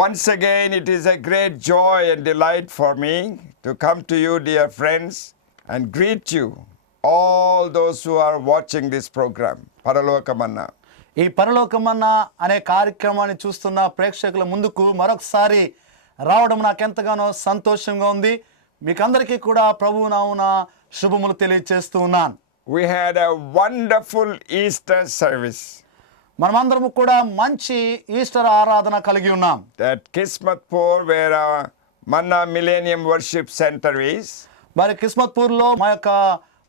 Once again, it is a great joy and delight for me to come to you, dear friends, and greet you, all those who are watching this program, Paralokamanna. ఈ పరలోకమన్నా అనే కార్యక్రమాన్ని చూస్తున్న ప్రేక్షకుల ముందుకు మరొకసారి రావడం నాకెంతగానో సంతోషంగా ఉంది. మీకందరికీ కూడా ప్రభువు నామమున శుభములు తెలియజేస్తూ ఉన్నాను. We had a wonderful Easter service మనమందరం కూడా మంచి ఈస్టర్ ఆరాధన కలిగి ఉన్నాం. at Kismatpur, where our Manna Millennium Worship Center is. మరి కిస్మత్పూర్లో మా యొక్క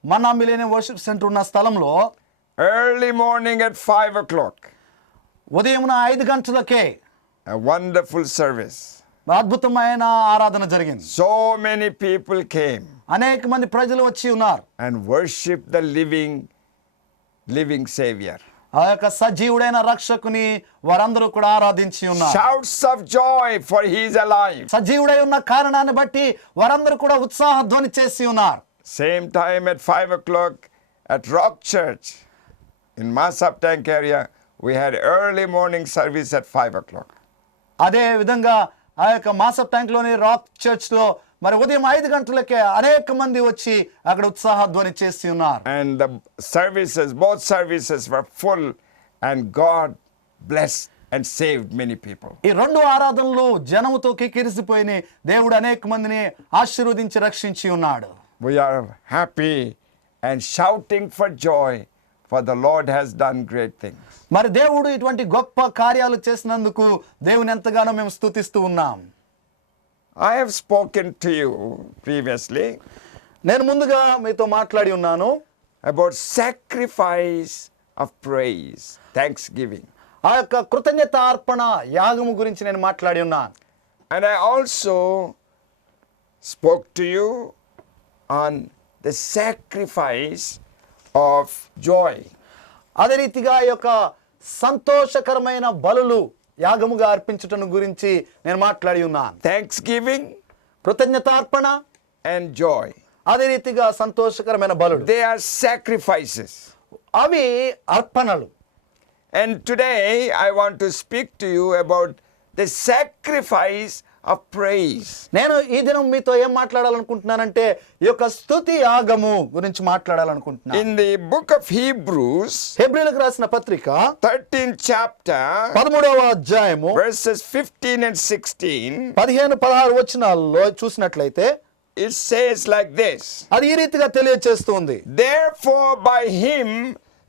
మన్నా మిలేనియం వర్షిప్ సెంటర్ ఉన్న స్థలంలో Early morning at 5 o'clock, ఉదయమున 5 గంటలకే a wonderful service. అద్భుతమైన ఆరాధన జరిగింది. So many people came అనేక మంది ప్రజలు వచ్చి ఉన్నారు and worshiped the living Savior. ఆ యొక్క సజీవుడైన రక్షకుని వారందరూ కూడా ఆరాధించి ఉన్నారు. Shouts of joy, for he is alive. సజీవుడై ఉన్న కారణాన్ని బట్టి వారందరూ కూడా ఉత్సాహ ధ్వని చేసి ఉన్నారు. Same time at 5 o'clock at Rock Church in Masap Tank area, we had early morning service at 5 o'clock. అదే విధంగా ఆ యొక్క మాసప్ ట్యాంక్ లోని రాక్ చర్చ్ లో మరి ఉదయం 5 గంటలకే అనేక మంది వచ్చి అక్కడ ఉత్సాహ ధ్వని చేసి ఉన్నారు. And the services, both services were full, and God blessed and saved many people. ఈ రెండు ఆరాధనలు జనముతో కిక్కిరిసిపోయినాయి. దేవుడు అనేక మందిని ఆశీర్వదించి రక్షించి ఉన్నాడు. We are happy and shouting for joy, for the Lord has done great things. మరి దేవుడు ఇటువంటి గొప్ప కార్యాలు చేసినందుకు దేవుని ఎంతగానో మేము స్తుతిస్తూ ఉన్నాం. I have spoken to you previously నేను ముందుగా మీతో మాట్లాడి ఉన్నాను about sacrifice of praise, thanksgiving. ఆ యొక్క కృతజ్ఞత అర్పణ యాగము గురించి నేను మాట్లాడి ఉన్నాను. And I also spoke to you on the sacrifice of joy. అదే రీతిగా ఈ యొక్క సంతోషకరమైన బలులు యాగముగా అర్పించటం గురించి నేను మాట్లాడి ఉన్నాను. Thanksgiving కృతజ్ఞతార్పణ and joy, అదే రీతిగా సంతోషకరమైన బలులు they are sacrifices. అవి అర్పణలు. And today I want to speak to you about the sacrifice of praise. నేను ఈ దినం మీతో ఏం మాట్లాడాలనుకుంటున్నానంటే ఈ యొక్క స్తుతి యాగము గురించి మాట్లాడాలనుకుంటున్నాను. In the book of Hebrews, హెబ్రీయులకు రాసిన పత్రిక 13th chapter, 13వ అధ్యాయము verses 15 and 16, 15-16 వచనాల్లో చూసినట్లయితే it says like this: అది ఈ రీతిగా తెలియజేస్తుంది. Therefore by him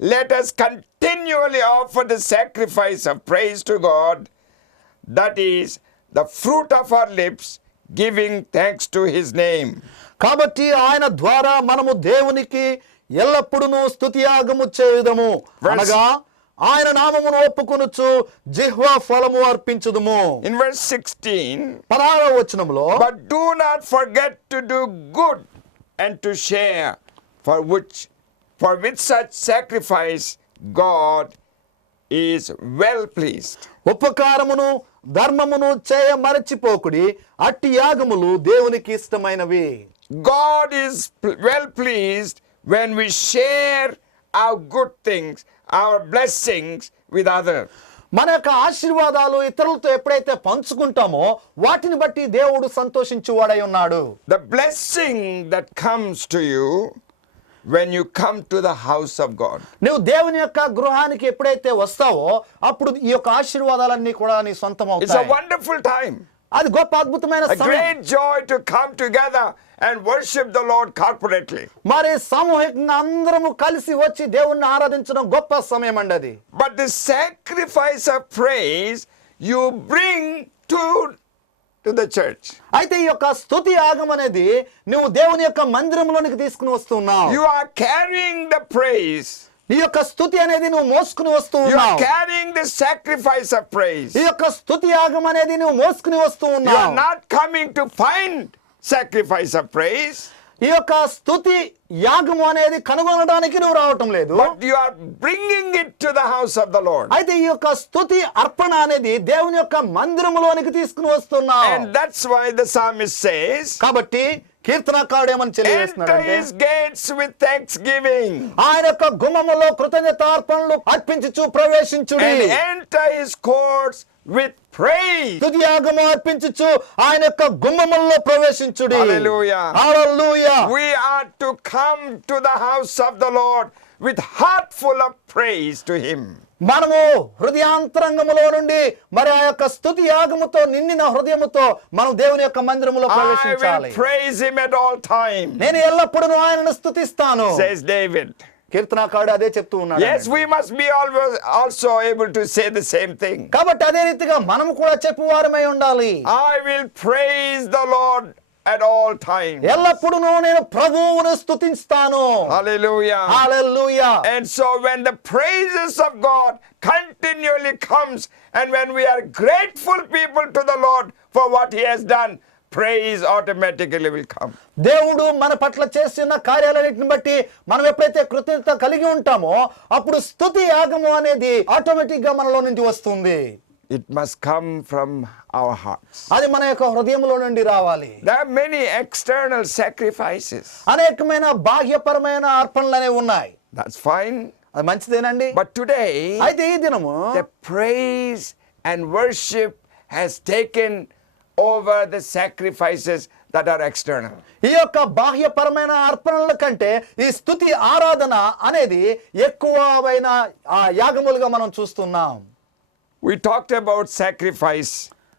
let us continually offer the sacrifice of praise to God, that is the fruit of our lips, giving thanks to his name. కాబట్టి ఆయన ద్వారా మనము దేవునికి ఎల్లప్పుడూ స్తుతియాగము చేయుదము, అనగా ఆయన నామమును ఒప్పుకొనుచు జిహ్వా ఫలము అర్పించుదుము. In verse 16, 16వ వచనంలో, but do not forget to do good and to share, for with such sacrifice God is well pleased. ఉపకారమును ధర్మమును చేయ మరచిపోకుడి, అట్టి యాగములు దేవునికి ఇష్టమైనవి. God is well pleased when we share our good things, our blessings with others. మన యొక్క ఆశీర్వాదాలు ఇతరులతో ఎప్పుడైతే పంచుకుంటామో వాటిని బట్టి దేవుడు సంతోషించువాడై ఉన్నాడు. The blessing that comes to you when you come to the house of God, నువ్వు దేవుని యొక్క గృహానికి ఎప్పుడైతే వస్తావో అప్పుడు ఈ యొక్క ఆశీర్వాదాలన్నీ కూడా నీ సొంతం it's a అవుతాయి. wonderful time, అది గొప్ప అద్భుతమైన a సమయం. great joy to come together and worship the Lord corporately. మరి సామూహికంగా అందరము కలిసి వచ్చి దేవుణ్ణి ఆరాధించడం గొప్ప సమయం అండి అది. But the sacrifice of praise you bring to the church. అయితే ఈ యొక్క స్తుతి యాగం అనేది నువ్వు దేవుని యొక్క మందిరంలోనికి తీసుకుని వస్తున్నావు. You are carrying the praise. ఈ యొక్క స్తుతి అనేది నువ్వు మోసుకుని వస్తూ You are ఉన్నావు. carrying the sacrifice of praise. ఈ యొక్క స్తుతి యాగం అనేది నువ్వు మోసుకుని వస్తూ You ఉన్నావు. are not coming to find sacrifice of praise, ఈ యొక్క స్తుతి యాగము అనేది కనుగొనడానికి నువ్వు రావటం లేదు, but you are bringing it to the house of the Lord. అయితే ఈ యొక్క స్తుతి అర్పణ అనేది దేవుని యొక్క మందిరములోనికి తీసుకుని వస్తున్నావు. And that's why the psalmist says, కాబట్టి కీర్తనకారుడు ఏమని enter తెలియజేస్తున్నాడంటే his gates with thanksgiving ఆయన యొక్క గుమ్మములో కృతజ్ఞతార్పణలు అర్పించుచు ప్రవేశించుడి and enter his courts with praise. స్తుతియాగము అర్పించుచు ఆయన యొక్క గుమ్మములో ప్రవేశించుడి Hallelujah. Hallelujah We are to come to the house of the Lord with heart full of praise to him. మనము హృదయాంతరంగములో నుండి మరి ఆ యొక్క స్తుతి యాగముతో నిండిన హృదయముతో మనం దేవుని యొక్క మందిరములో I ప్రవేశించాలి will praise him at all times, నేను ఎల్లప్పుడూ ఆయనను స్తుతిస్తాను says David. కీర్తనకారుడు అదే చెప్తూ ఉన్నాడు Yes, we must be always also able to say the same thing. కాబట్టి అదే రీతిగా మనము కూడా చెప్పువారమై ఉండాలి I will praise the Lord at all times. ఎల్లప్పుడూ నేను ప్రభువును స్తుతిస్తాను Hallelujah. Hallelujah And so when the praises of God continually comes, and when we are grateful people to the Lord for what he has done, praise automatically will come. దేవుడు మన పట్ల చేస్తున్న కార్యాలన్నిటిని బట్టి మనం ఎప్పుడైతే కృతజ్ఞత కలిగి ఉంటామో అప్పుడు స్తుతి యాగము అనేది ఆటోమేటిక్ గా మనలో నుండి వస్తుంది It must come from our hearts. అది మన యొక్క హృదయంలో నుండి రావాలి There are many external sacrifices. అనేకమైన బాహ్యపరమైన అర్పణలు అనేవి ఉన్నాయి That's fine. అది మంచిదేనండి But today, అయితే ఈ దినము the praise and worship has taken over the sacrifices that are external. ఈ యొక్క బాహ్యపరమైన అర్పణల కంటే ఈ స్తుతి ఆరాధన అనేది ఎక్కువైన ఆ యాగములుగా మనం చూస్తున్నాం We talked about sacrifice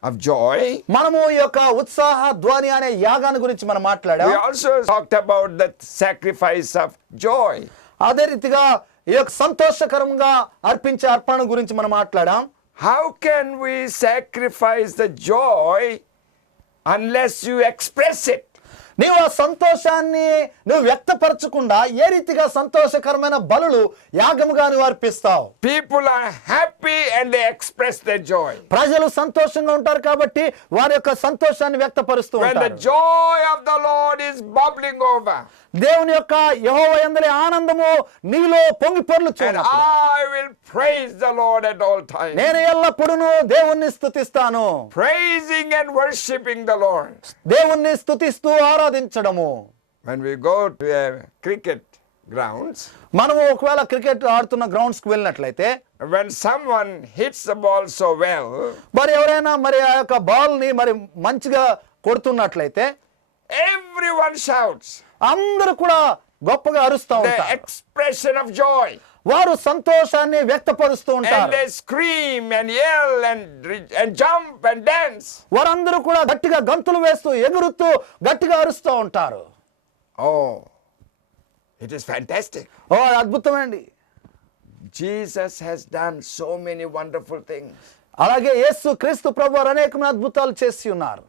of joy. మనము ఈ యొక్క ఉత్సాహ ధ్వని అనే యాగాన్ని గురించి మనం మాట్లాడాం We also talked about the sacrifice of joy. అదే రీతిగా ఈ యొక్క సంతోషకరంగా అర్పించే అర్పణ గురించి మనం మాట్లాడాం How can we sacrifice the joy unless you express it? నీవు ఆ సంతోషాన్ని నువ్వు వ్యక్తపరచకుండా ఏ రీతిగా సంతోషకరమైన బలులు యాగముగా నువ్వు అర్పిస్తావు People are happy and they express their joy. ప్రజలు సంతోషంగా ఉంటారు కాబట్టి వారి యొక్క సంతోషాన్ని వ్యక్తపరుస్తూ When the ఉంటారు joy of the Lord is bubbling over, దేవుని యొక్క యెహోవా యందలి ఆనందము నీలో పొంగి and పొర్లుచున్నప్పుడు I will praise the Lord at all times. నేను ఎల్లప్పుడూ దేవుణ్ణి స్తుతిస్తాను Praising and worshiping the Lord. దేవుణ్ణి స్తుతిస్తూ ఆరాధించడము When we go to a cricket grounds, మనము ఒకవేళ క్రికెట్ ఆడుతున్న గ్రౌండ్స్ కి వెళ్ళినట్లయితే when someone hits the ball so well, మరి ఎవరైనా మరి ఆ యొక్క బాల్ ని మరి మంచిగా కొడుతున్నట్లయితే everyone shouts. అందరూ కూడా గొప్పగా అరుస్తూ The ఉంటారు expression of joy. వారు సంతోషాన్ని వ్యక్తపరుస్తూ And ఉంటారు they scream and yell and jump and dance. వారందరూ కూడా గట్టిగా గంతులు వేస్తూ ఎగురుతూ గట్టిగా అరుస్తూ ఉంటారు Oh, it is fantastic. ఓ అద్భుతమండి Jesus has done so many wonderful things. అలాగే యేసు క్రీస్తు ప్రభువారు అనేకమైన అద్భుతాలు చేసి ఉన్నారు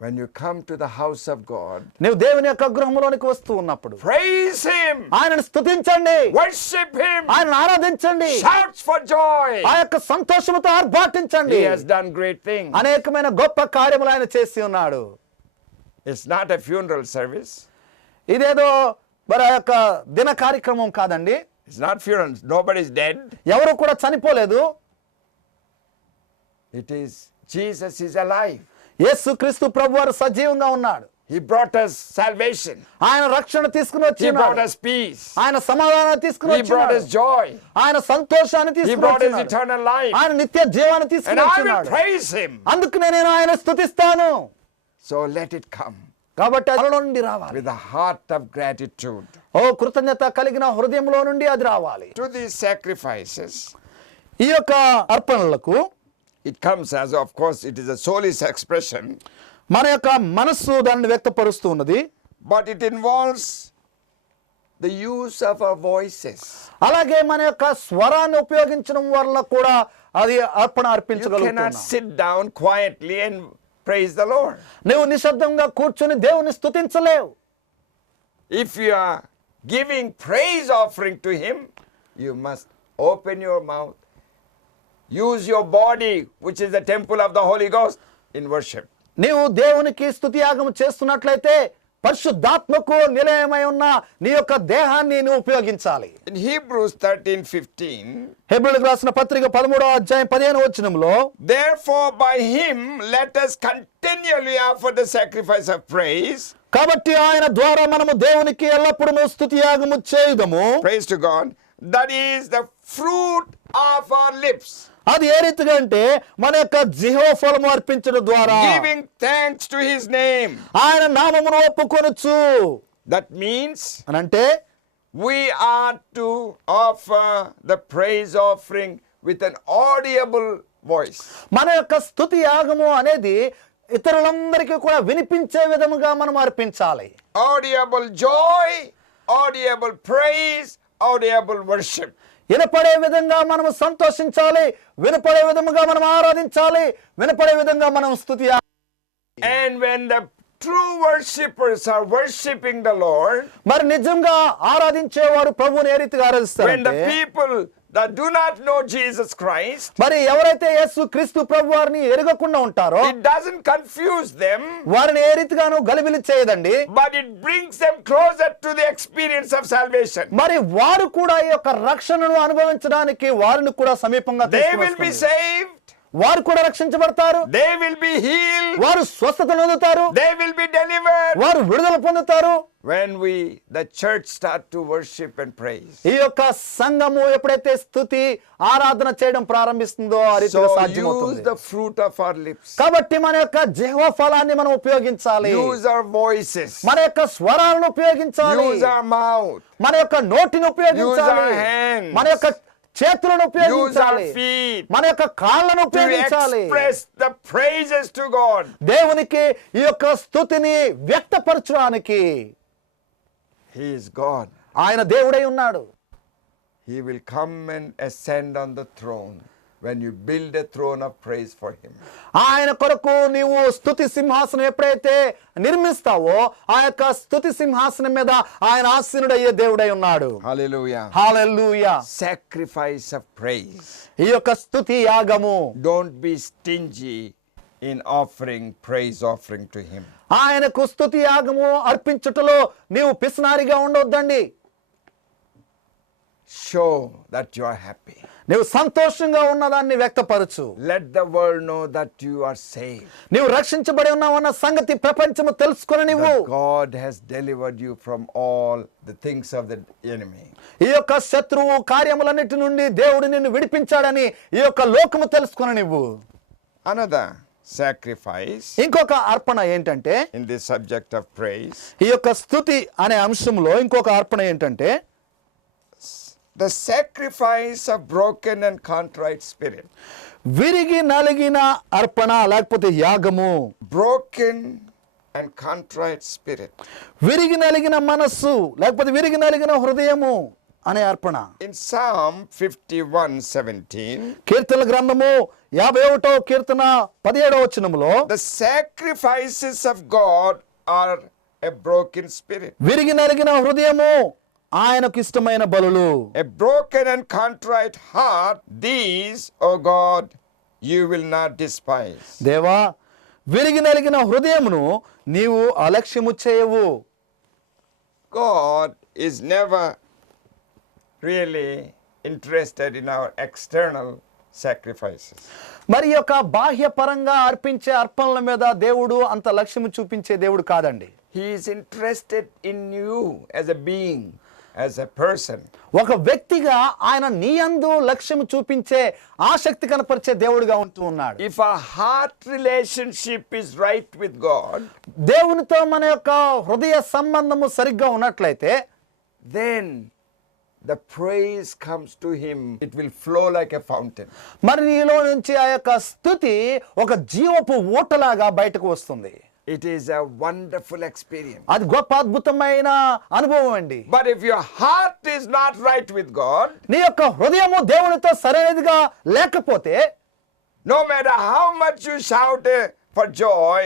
When you come to the house of God, నీవు దేవుని యొక్క గృహంలోనికి వస్తూ ఉన్నప్పుడు praise him, ఆయనను స్తుతించండి worship him, ఆయనను ఆరాధించండి shouts for joy. ఆ యొక్క సంతోషముతో ఆర్భాటించండి He has done great things. అనేకమైన గొప్ప కార్యములు ఆయన చేసి ఉన్నాడు It's not a funeral service. ఇదేదో మరి ఆ యొక్క దిన కార్యక్రమం కాదండి It's not funeral. Nobody's dead. ఎవరు కూడా చనిపోలేదు It is Jesus is alive. యేసు క్రీస్తు ప్రభువారు సజీవంగా ఉన్నాడు He brought us salvation. ఆయన రక్షణ తీసుకుని వచ్చి He brought ఉన్నాడు. us peace. ఆయన సమాధానాన్ని తీసుకుని He brought us వచ్చి joy. ఆయన సంతోషాన్ని He తీసుకుని brought us వచ్చినాడు. eternal life. ఆయన నిత్య జీవాన్ని And తీసుకుని I will వచ్చినాడు praise him. అందుకనే నేను ఆయన స్తుతిస్తాను So let it come కాబట్టి అది మనలో నుండి రావాలి with a heart of gratitude. ఓ కృతజ్ఞత కలిగిన హృదయంలో నుండి అది రావాలి To these sacrifices, ఈ యొక్క అర్పణలకు it comes as, of course, it is a soulless expression, మన యొక్క మనస్సు దాన్ని వ్యక్తపరుస్తూ ఉన్నది but it involves the use of our voices. అలాగే మన యొక్క స్వరాన్ని ఉపయోగించడం వల్ల కూడా అది అర్పణ You cannot అర్పించగలుగుతున్నాం sit down quietly and praise the Lord. నువ్వు నిశ్శబ్దంగా కూర్చొని దేవుని స్తుతించలేవు If you are giving praise offering to him, you must open your mouth, use your body, which is the temple of the Holy Ghost, in worship. నీవు దేవునికి స్తుతి యాగం చేస్తున్నట్లయితే పరిశుద్ధాత్మకు నిలయమై ఉన్న నీ యొక్క దేహాన్ని నువ్వు ఉపయోగించాలి In Hebrews 13:15, హెబ్రీయులకు రాసిన పత్రిక 13వ అధ్యాయం 15వ వచనంలో therefore by him let us continually offer the sacrifice of praise కాబట్టి ఆయన ద్వారా మనము దేవునికి ఎల్లప్పుడూ స్తుతి యాగము చేయుదము. Praise to God. That is the fruit of our lips. అది ఏ రీతిగా అంటే మన యొక్క జిహ్వ ఫలము అర్పించడం ద్వారా Giving thanks to his name. ఆయన నామమును ఒప్పుకొనొచ్చు. That means అని అంటే we are to offer the praise offering with an audible voice. మన యొక్క స్తుతి యాగము అనేది ఇతరులందరికీ కూడా వినిపించే విధముగా మనం అర్పించాలి. Audible joy, audible praise, audible worship. వినపడే విధంగా మనం సంతోషించాలి, వినపడే విధముగా మనం ఆరాధించాలి, వినపడే విధంగా మనం స్తుతి And when the true worshippers are worshiping the Lord, మరి నిజంగా ఆరాధించేవారు ప్రభువుని ఏ రీతిగా when the ఆరాధిస్తారంటే people that do not know Jesus Christ, మరి ఎవరైతే యేసు క్రీస్తు ప్రభు వారిని ఎరగకుండా ఉంటారో it doesn't confuse them, వారిని ఏ రీతిగాను గలిబిలి చేయదండి. but it brings them closer to the experience of salvation. మరి వారు కూడా ఈ యొక్క రక్షణను అనుభవించడానికి వారిని కూడా సమీపంగా They will be తీసుకువస్తుంది. saved, వారు కూడా రక్షించబడతారు, they will be healed, వారు స్వస్థత పొందుతారు, they will be delivered. వారు విడుదల పొందుతారు. When the church start to worship and praise. ఈ యొక్క సంఘము ఎప్పుడైతే స్తుతి ఆరాధన చేయడం ప్రారంభిస్తుందో ఆ రీతిగా So use సాధ్యమవుతుంది. the fruit of our lips. కాబట్టి మన యొక్క జిహ్వ ఫలాన్ని మనం ఉపయోగించాలి, Use our voices. మన యొక్క స్వరాలను ఉపయోగించాలి, Use our mouth. మన యొక్క నోటిని ఉపయోగించాలి, Use our hands. మన యొక్క చేతులను Use our ఉపయోగించాలి, feet మన యొక్క కాళ్ళను to ఉపయోగించాలి. express the praises to God. దేవునికి ఈ యొక్క స్తుతిని వ్యక్తపరచడానికి He is God. ఆయన దేవుడై ఉన్నాడు. He will come and ascend on the throne when you build a throne of praise for him. ఆయన కొరకు నీవు స్తుతి సింహాసనం ఎప్పుడైతే నిర్మిస్తావో ఆ యొక్క స్తుతి సింహాసనం మీద ఆయన ఆసీనుడయ్యే దేవుడై ఉన్నాడు. Hallelujah. Hallelujah. Sacrifice of praise. ఈ యొక్క స్తుతి యాగము Don't be stingy in offering praise offering to him. ఆయనకు స్తుతి యాగము అర్పించుటలో నీవు పిసినారిగా ఉండొద్దండి. Show that you are happy. నీవు సంతోషంగా ఉన్నదాన్ని వ్యక్తపరచు. Let the world know that you are saved. నీవు రక్షించబడి ఉన్నావన్న సంగతి ప్రపంచము తెలుసుకుని నీవు That God has delivered you from all the things of the enemy. ఈ యొక్క శత్రువు కార్యములన్నిటి నుండి దేవుడు నిన్ను విడిపించాడని ఈ యొక్క లోకము తెలుసుకుని నీవు. Another sacrifice ఇంకొక అర్పణ ఏంటంటే in this subject of praise, ఈ యొక్క స్తుతి అనే అంశంలో ఇంకొక అర్పణ ఏంటంటే the sacrifice of broken and contrite spirit. విరిగి నలిగిన అర్పణ లేకపోతే యాగము. Broken and contrite spirit. విరిగి నలిగిన మనస్సు లేకపోతే విరిగి నలిగిన హృదయము అనే అర్పణ. In Psalm 51:17, కీర్తన గ్రంథము 51వ కీర్తన 17వ వచనములో the sacrifices of God are a broken spirit. విరిగి నలిగిన హృదయము ఆయనకు ఇష్టమైన బలులు. A broken and contrite heart, these, O God, you will not despise. దేవా విరిగి నలిగిన హృదయమును నీవు అలక్ష్యము చేయవు. God is never really interested in our external sacrifices. మరి యొక్క బాహ్యపరంగా అర్పించే అర్పణల మీద దేవుడు అంత లక్ష్యము చూపించే దేవుడు కాదండి. He is interested in you as a being, as a person. ఒక వ్యక్తిగా ఆయన నీ యందు లక్ష్యము చూపించే ఆసక్తి కనపరిచే దేవుడిగా ఉంటూ ఉన్నాడు. If our heart relationship is right with God, దేవునితో మన యొక్క హృదయ సంబంధము సరిగ్గా ఉన్నట్లయితే then the praise comes to him. It will flow like a fountain. మరి నీలో నుంచి ఆ యొక్క స్తుతి ఒక జీవపు ఊటలాగా బయటకు వస్తుంది. It is a wonderful experience. అది గొప్ప అద్భుతమైన అనుభవం అండి. But if your heart is not right with God, నీ యొక్క హృదయము దేవునితో సరైనదిగా లేకపోతే no matter how much you shout for joy,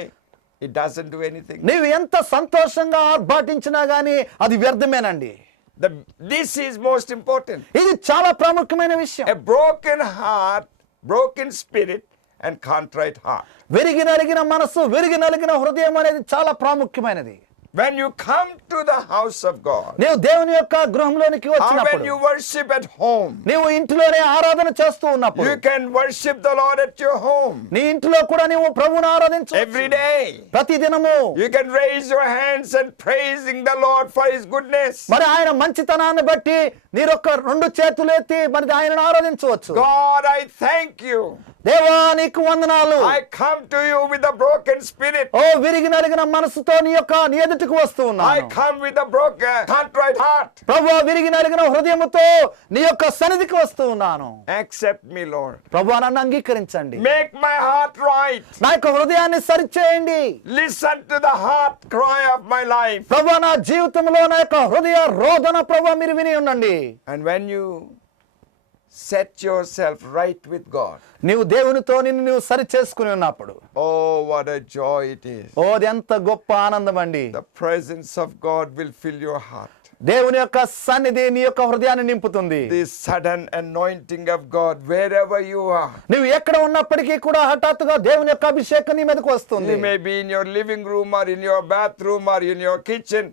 it doesn't do anything. నీవు ఎంత సంతోషంగా ఆర్భాటించినా గానీ అది వ్యర్థమేనండి. This is most important. ఇది చాలా ప్రాముఖ్యమైన విషయం. A broken heart, broken spirit, and contrite heart. విరిగి నలిగిన మనస్సు, విరిగి నలిగిన హృదయం అనేది చాలా ప్రాముఖ్యమైనది. When you come to the house of God, నీవు దేవుని యొక్క గృహంలోనికి or when వచ్చినప్పుడు, you worship at home, నీవు ఇంటిలోనే ఆరాధన చేస్తూ ఉన్నప్పుడు, you can worship the Lord at your home నీ ఇంటిలో కూడా నీవు ప్రభువును ఆరాధించు. every day. ప్రతి దినము You can raise your hands and praising the Lord for His goodness. మరి ఆయన మంచితనాన్ని బట్టి నీరొక్క రెండు చేతులు ఎత్తి మరి ఆయనను ఆరాధించవచ్చు. God, I thank you. దేవా నీకు వందనాలు. I come to you with a broken spirit. ఓ విరిగి నలిగిన మనసుతో నీ ఎదుటికి వస్తూ I ఉన్నాను. come with a broken, contrite heart. ప్రభువా విరిగి నలిగిన హృదయముతో నీ యొక్క సన్నిధికి వస్తూ ఉన్నాను. Accept me, Lord. ప్రభువా నన్ను అంగీకరించండి. Make my heart right. నా యొక్క హృదయాన్ని సరిచేయండి. Listen to the heart cry of my life. ప్రభువా నా జీవితంలో నా యొక్క హృదయ రోదన ప్రభువా మీరు విని ఉండండి. And when you set yourself right with God, నీవు దేవునితో నిన్ను నీవు సరి చేసుకుని ఉన్నప్పుడు, oh, what a joy it is. ఓ అది ఎంత గొప్ప ఆనందం అండి. The presence of God will fill your heart. దేవుని యొక్క సన్నిధి నీ యొక్క హృదయాన్ని నింపుతుంది. The sudden anointing of God wherever you are. నువ్వు ఎక్కడ ఉన్నప్పటికీ కూడా హఠాత్తుగా దేవుని యొక్క అభిషేకం నీ మీదకు వస్తుంది. You may be in your living room or in your bathroom or in your kitchen.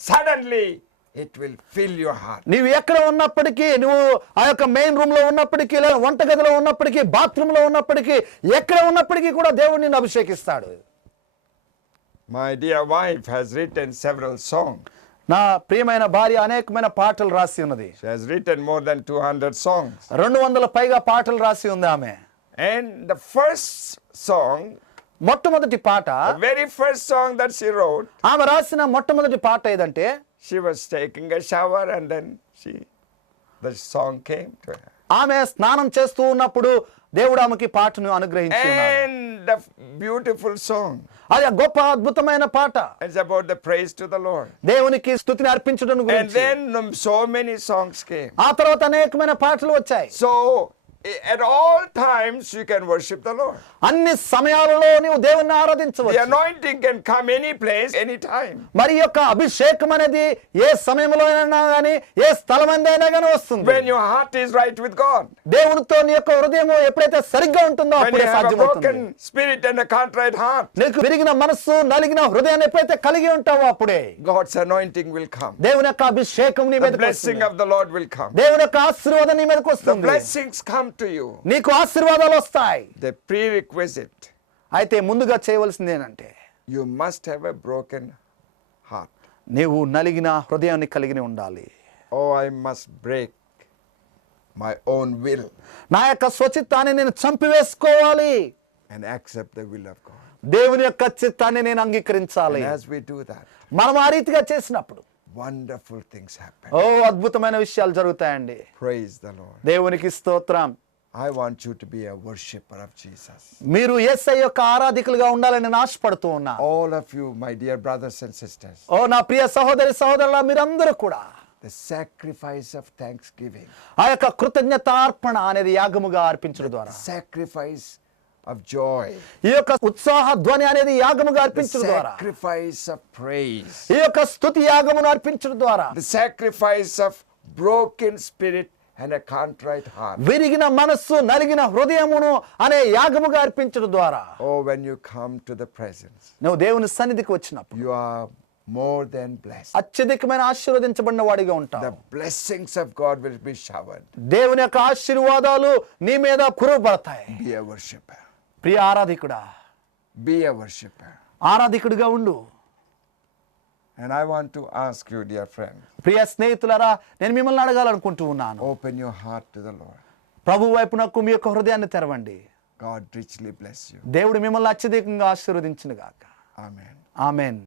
Suddenly it will fill your heart. నీవు ఎక్కడ ఉన్నప్పటికీ, నువ్వు ఆ యొక్క మెయిన్ రూమ్ లో ఉన్నప్పటికీ, లేదా వంటగదిలో ఉన్నప్పటికీ, బాత్రూమ్ లో ఉన్నప్పటికీ, ఎక్కడ ఉన్నప్పటికీ కూడా దేవుడు నిన్ను అభిషేకిస్తాడు. My dear wife has written several songs. నా ప్రియమైన భార్య అనేకమైన పాటలు రాసి ఉన్నది. She has written more than 200 songs. 200 పైగా పాటలు రాసి ఉంది ఆమె. And the first song, మొట్టమొదటి పాట, the very first song that she wrote, ఆమె రాసిన మొట్టమొదటి పాట ఏదంటే, she was taking a shower and then the song came to her. ఆమె స్నానం చేస్తూ ఉన్నప్పుడు దేవుడు ఆమెకి పాటను అనుగ్రహించి ఉన్నాడు. And the beautiful song, అది గొప్ప అద్భుతమైన పాట. it's about the praise to the Lord. దేవునికి స్తుతిని అర్పించడం And గురించి. then so many songs came. ఆ తర్వాత అనేకమైన పాటలు వచ్చాయి. So at all times you can worship the Lord. అన్ని సమయాలలో నీవు దేవుణ్ణి The ఆరాధించవచ్చు. anointing can come any place, any time. మరి ఈ యొక్క అభిషేకం అనేది ఏ సమయంలో అయినా గానీ, ఏ స్థలమందైనా గానీ వస్తుంది. When your heart is right with God. దేవునితో నీ యొక్క హృదయం ఎప్పుడైతే సరిగ్గా ఉంటుందో When you అప్పుడే have a సాధ్యమవుతుంది. broken spirit and a contrite heart, నీకు విరిగిన మనస్సు, నలిగిన హృదయాన్ని ఎప్పుడైతే కలిగి ఉంటావో అప్పుడే God's anointing will come. దేవుని యొక్క అభిషేకం నీ The మీదకి blessing వస్తుంది. of the Lord will come. దేవుని యొక్క ఆశీర్వాదం నీ మీదకి The వస్తుంది. blessings come to you. నీకు ఆశీర్వాదాలు వస్తాయి. The prerequisite, అయితే ముందుగా చేయవలసింది ఏంటంటే, you must have a broken heart. నీవు నలిగిన హృదయాన్ని కలిగి ఉండాలి. Oh, I must break my own will నా యొక్క స్వచిత్తాన్ని నేను చంపివేసుకోవాలి. and accept the will of God. దేవుని యొక్క చిత్తాన్ని నేను అంగీకరించాలి. And as we do that, మనం ఆ రీతిగా చేసినప్పుడు wonderful things happen. ఓ అద్భుతమైన విషయాలు జరుగుతాయండి. Praise the Lord. దేవునికి స్తోత్రం. I want you to be a worshipper of Jesus. మీరు యేసయ్య యొక్క ఆరాధికులుగా ఉండాలని నేను ఆశపడుతూ ఉన్నా. All of you, my dear brothers and sisters, ఓ నా ప్రియ సహోదరి సహోదరుల మీరందరూ కూడా the sacrifice of thanksgiving, ఆ యొక్క కృతజ్ఞతార్పణ అనేది యాగముగా అర్పించడం ద్వారా, sacrifice of joy, ఈ యొక్క ఉత్సాహ ధ్వని అనేది యాగముగా the అర్పించడం ద్వారా, sacrifice of praise, ఈ యొక్క స్తుతి యాగమును అర్పించడం ద్వారా, the sacrifice of broken spirit and a contrite heart. విరిగిన మనస్సు, నలిగిన హృదయమును అనే యాగముగా అర్పించడం ద్వారా, Oh, when you come to the presence, నువ్వు దేవుని సన్నిధికి వచ్చినప్పుడు you are more than blessed. అత్యధికమైన ఆశీర్వదించబడిన వాడిగా ఉంటావు. The blessings of God will be showered. దేవుని యొక్క ఆశీర్వాదాలు నీ మీద కురువబడతాయి. Be a worshipper. Priya ఆరాధికుడా, Be a worshipper. ఆరాధికుడిగా ఉండు. And I want to ask you, dear friend, ప్రియ స్నేహితులారా, నేను మిమ్మల్ని అడగాలనుకుంటూ ఉన్నాను. open your heart to the Lord. ప్రభు వైపునకు మీ యొక్క హృదయాన్ని తెరవండి. God richly bless you. దేవుడు మిమ్మల్ని అత్యధికంగా ఆశీర్వదించును గాక. Amen. ఆమేన్.